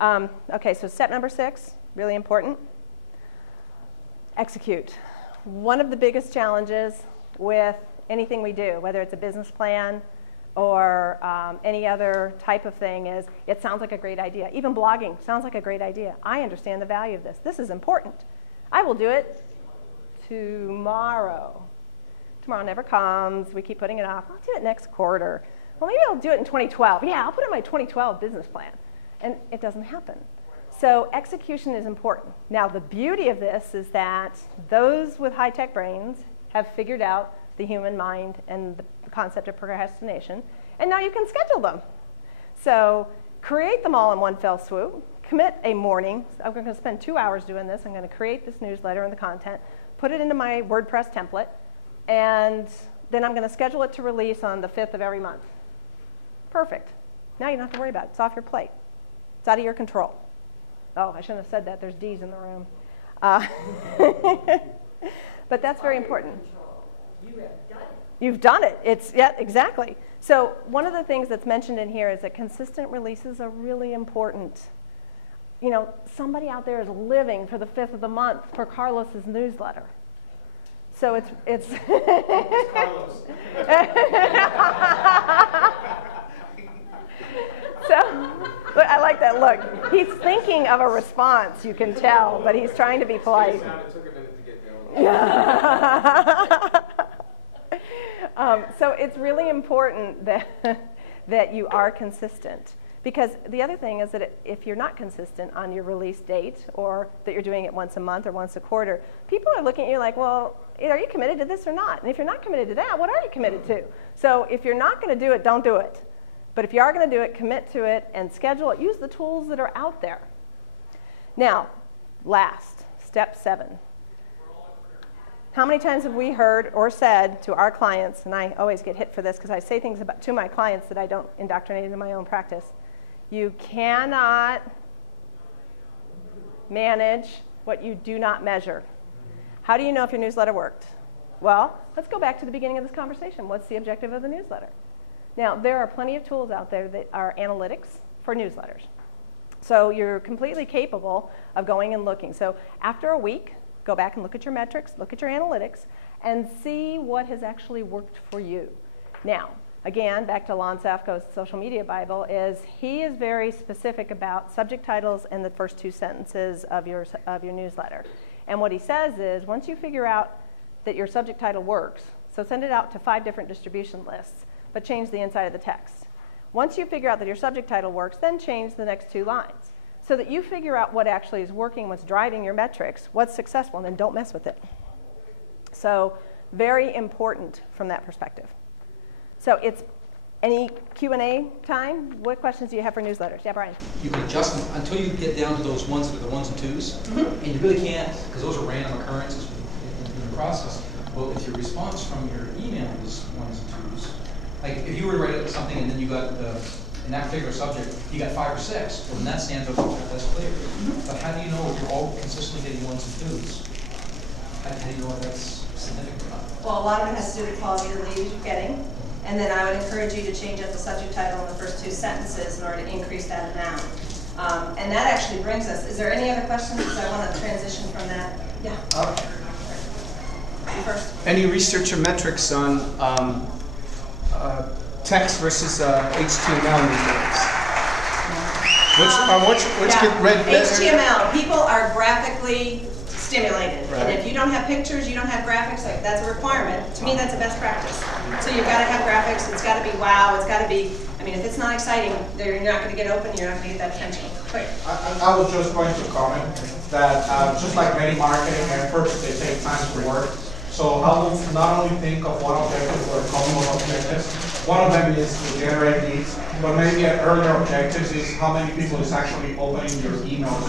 Okay, so step number 6, really important. Execute. One of the biggest challenges with anything we do, whether it's a business plan or any other type of thing, is it sounds like a great idea. Even blogging sounds like a great idea. I understand the value of this. This is important. I will do it tomorrow. Tomorrow never comes. We keep putting it off. I'll do it next quarter. Well, maybe I'll do it in 2012. Yeah, I'll put it in my 2012 business plan. And it doesn't happen. So execution is important. Now, the beauty of this is that those with high-tech brains have figured out the human mind and the concept of procrastination, and now you can schedule them. So create them all in one fell swoop. Commit a morning. I'm going to spend 2 hours doing this. I'm going to create this newsletter and the content, put it into my WordPress template, and then I'm going to schedule it to release on the 5th of every month. Perfect. Now you don't have to worry about it. It's off your plate. It's out of your control. Oh, I shouldn't have said that. There's D's in the room. But that's very important. You have done it. You've done it. Yeah, exactly. So one of the things that's mentioned in here is that consistent releases are really important. You know, somebody out there is living for the 5th of the month for Carlos's newsletter. So it's Carlos. So, look, I like that look. He's thinking of a response, you can tell, but he's trying to be polite. It took a minute to get going. So it's really important that you are consistent. Because the other thing is that if you're not consistent on your release date, or that you're doing it once a month or once a quarter, people are looking at you like, well, are you committed to this or not? And if you're not committed to that, what are you committed to? So if you're not going to do it, don't do it. But if you are going to do it, commit to it and schedule it. Use the tools that are out there. Now, last, step 7. How many times have we heard or said to our clients, and I always get hit for this because I say things to my clients that I don't indoctrinate into my own practice. You cannot manage what you do not measure. How do you know if your newsletter worked? Well, let's go back to the beginning of this conversation. What's the objective of the newsletter? Now, there are plenty of tools out there that are analytics for newsletters. So you're completely capable of going and looking. So after a week, go back and look at your metrics, look at your analytics, and see what has actually worked for you. Now, again, back to Lon Safko's social media Bible, he is very specific about subject titles and the first 2 sentences of your newsletter. And what he says is, once you figure out that your subject title works, so send it out to 5 different distribution lists, but change the inside of the text. Once you figure out that your subject title works, then change the next 2 lines, so that you figure out what actually is working, what's driving your metrics, what's successful, and then don't mess with it. So very important from that perspective. So it's any Q&A time? What questions do you have for newsletters? Yeah, Brian. You can adjust them until you get down to those ones that are the 1s and 2s, and you really can't, because those are random occurrences in the process. Well, if your response from your email is 1s and 2s, like if you were to write something and then you got in that particular subject, you got 5 or 6, well then that stands out, that's clear. But how do you know if you're all consistently getting 1s and 2s? How do you know if that's significant or not? Well, a lot of it has to do with the quality of the leads you're getting. And then I would encourage you to change up the subject title in the first 2 sentences in order to increase that amount. And that actually brings us, is there any other questions? Because I want to transition from that. Yeah. You first. Any research or metrics on text versus HTML these days? Which get read better? HTML, people are graphically stimulated. Right. And if you don't have pictures, you don't have graphics, like that's a requirement. To me, that's a best practice. So you've got to have graphics, it's got to be wow, it's got to be, I mean, if it's not exciting, you're not going to get open, you're not going to get that attention. Quick. I was just going to comment that just like many marketing efforts, they take time to work. So I will not only think of one objective or a couple of objectives. One of them is to generate leads, but maybe an earlier objective is how many people is actually opening your email.